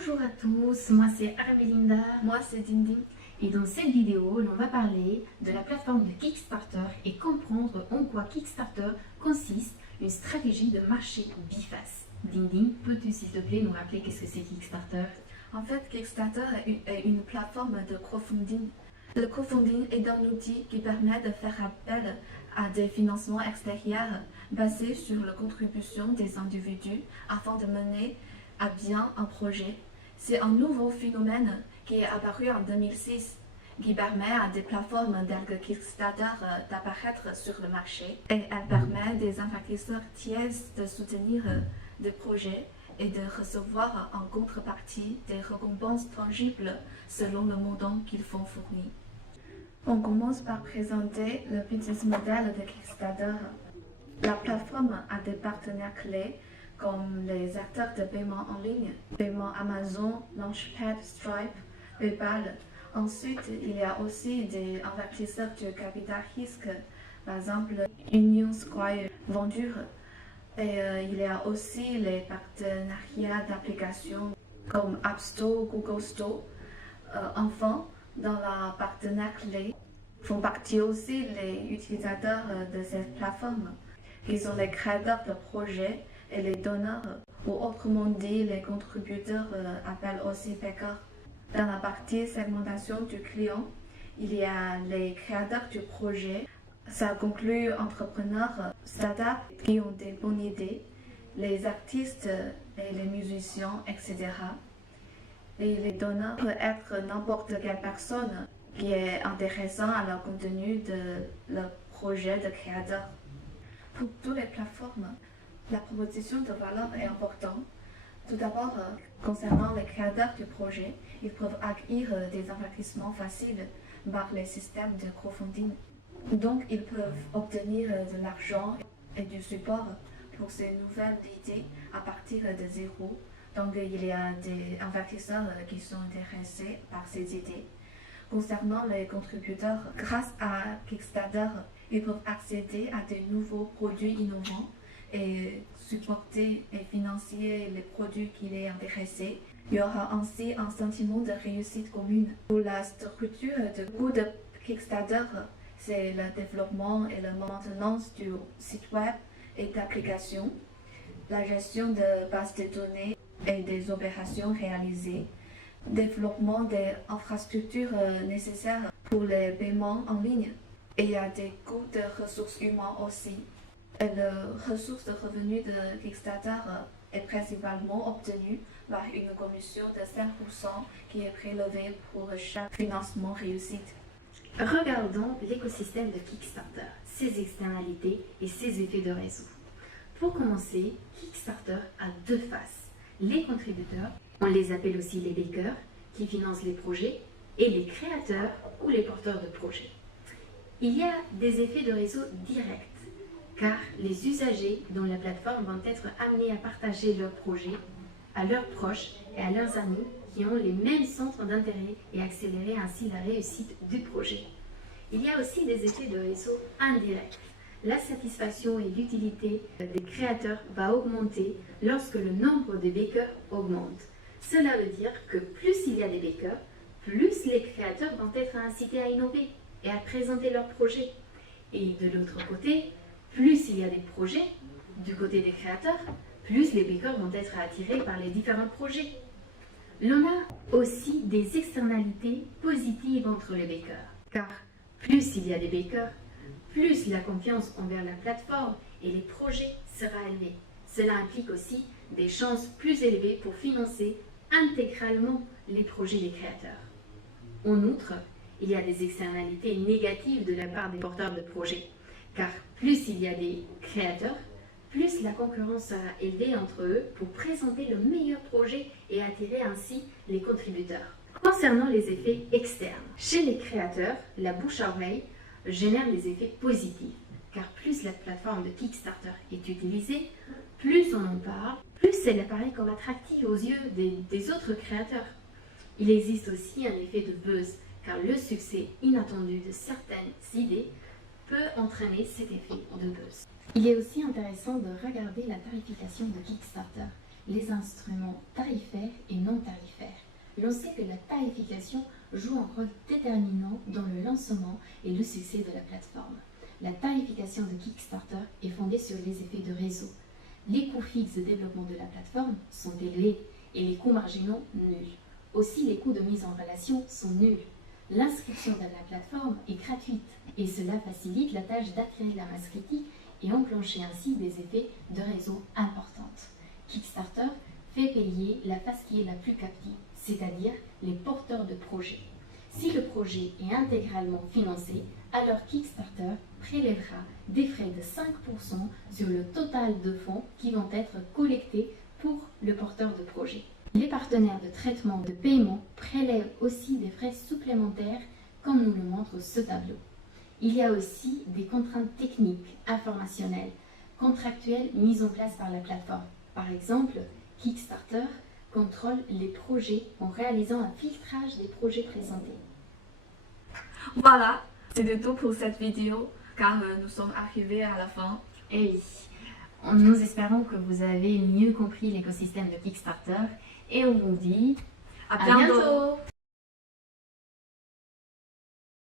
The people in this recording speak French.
Bonjour à tous, moi c'est Armelinda. Moi, c'est Dindin. Et dans cette vidéo, l'on va parler de la plateforme de Kickstarter et comprendre en quoi Kickstarter consiste, une stratégie de marché biface. Dindin, peux-tu s'il te plaît nous rappeler qu'est-ce que c'est Kickstarter? En fait, Kickstarter est une plateforme de crowdfunding. Le crowdfunding est un outil qui permet de faire appel à des financements extérieurs basés sur la contribution des individus afin de mener à bien un projet. C'est un nouveau phénomène qui est apparu en 2006 qui permet à des plateformes telles que Kickstarter d'apparaître sur le marché et elle permet des investisseurs tiers de soutenir des projets et de recevoir en contrepartie des récompenses tangibles selon le montant qu'ils font fournir. On commence par présenter le business model de Kickstarter. La plateforme a des partenaires clés comme les acteurs de paiement en ligne, paiement Amazon, Launchpad, Stripe, PayPal. Ensuite, il y a aussi des investisseurs de capital risque, par exemple Union Square, Venture. Et il y a aussi les partenariats d'applications comme App Store, Google Store. Enfin, dans la partenaire clé, font partie aussi les utilisateurs de cette plateforme, qui sont les créateurs de projets et les donneurs, ou autrement dit, les contributeurs appellent aussi backers. Dans la partie segmentation du client, il y a les créateurs du projet. Ça conclut entrepreneurs, startups qui ont des bonnes idées, les artistes et les musiciens, etc. Et les donneurs peuvent être n'importe quelle personne qui est intéressante à leur contenu de leur projet de créateur. Pour toutes les plateformes, la proposition de valeur est importante. Tout d'abord, concernant les créateurs du projet, ils peuvent acquérir des investissements faciles par les systèmes de crowdfunding. Donc, ils peuvent obtenir de l'argent et du support pour ces nouvelles idées à partir de zéro. Donc, il y a des investisseurs qui sont intéressés par ces idées. Concernant les contributeurs, grâce à Kickstarter, ils peuvent accéder à de nouveaux produits innovants et supporter et financer les produits qui les intéressent. Il y aura ainsi un sentiment de réussite commune. Pour la structure de coût de Kickstarter, c'est le développement et la maintenance du site web et d'applications, la gestion de bases de données et des opérations réalisées, développement des infrastructures nécessaires pour les paiements en ligne. Et il y a des coûts de ressources humaines aussi. Et la ressource de revenus de Kickstarter est principalement obtenue par une commission de 5% qui est prélevée pour chaque financement réussi. Regardons l'écosystème de Kickstarter, ses externalités et ses effets de réseau. Pour commencer, Kickstarter a deux faces. Les contributeurs, on les appelle aussi les backers, qui financent les projets, et les créateurs ou les porteurs de projets. Il y a des effets de réseau directs, car les usagers dont la plateforme vont être amenés à partager leurs projets à leurs proches et à leurs amis qui ont les mêmes centres d'intérêt et accélérer ainsi la réussite du projet. Il y a aussi des effets de réseau indirects. La satisfaction et l'utilité des créateurs va augmenter lorsque le nombre de backers augmente. Cela veut dire que plus il y a des backers, plus les créateurs vont être incités à innover et à présenter leurs projets. Et de l'autre côté, plus il y a des projets du côté des créateurs, plus les backers vont être attirés par les différents projets. L'on a aussi des externalités positives entre les backers, car plus il y a des backers, plus la confiance envers la plateforme et les projets sera élevée. Cela implique aussi des chances plus élevées pour financer intégralement les projets des créateurs. En outre, il y a des externalités négatives de la part des porteurs de projets, car plus il y a des créateurs, plus la concurrence sera élevée entre eux pour présenter le meilleur projet et attirer ainsi les contributeurs. Concernant les effets externes, chez les créateurs, la bouche à oreille génère des effets positifs, car plus la plateforme de Kickstarter est utilisée, plus on en parle, plus elle apparaît comme attractive aux yeux des autres créateurs. Il existe aussi un effet de buzz, car le succès inattendu de certaines idées peut entraîner cet effet de buzz. Il est aussi intéressant de regarder la tarification de Kickstarter, les instruments tarifaires et non tarifaires. l'on sait que la tarification joue un rôle déterminant dans le lancement et le succès de la plateforme. La tarification de Kickstarter est fondée sur les effets de réseau. Les coûts fixes de développement de la plateforme sont élevés et les coûts marginaux nuls. Aussi, les coûts de mise en relation sont nuls. L'inscription dans la plateforme est gratuite et cela facilite la tâche d'acquérir la masse critique et enclencher ainsi des effets de réseau importantes. Kickstarter fait payer la phase qui est la plus captive, c'est-à-dire les porteurs de projets. Si le projet est intégralement financé, alors Kickstarter prélèvera des frais de 5% sur le total de fonds qui vont être collectés pour le porteur de projet. Les partenaires de traitement de paiement prélèvent aussi des frais supplémentaires, comme nous le montre ce tableau. Il y a aussi des contraintes techniques, informationnelles, contractuelles mises en place par la plateforme. Par exemple, Kickstarter contrôle les projets en réalisant un filtrage des projets présentés. Voilà, c'est tout pour cette vidéo car nous sommes arrivés à la fin. Et oui, nous espérons que vous avez mieux compris l'écosystème de Kickstarter et on vous dit À bientôt.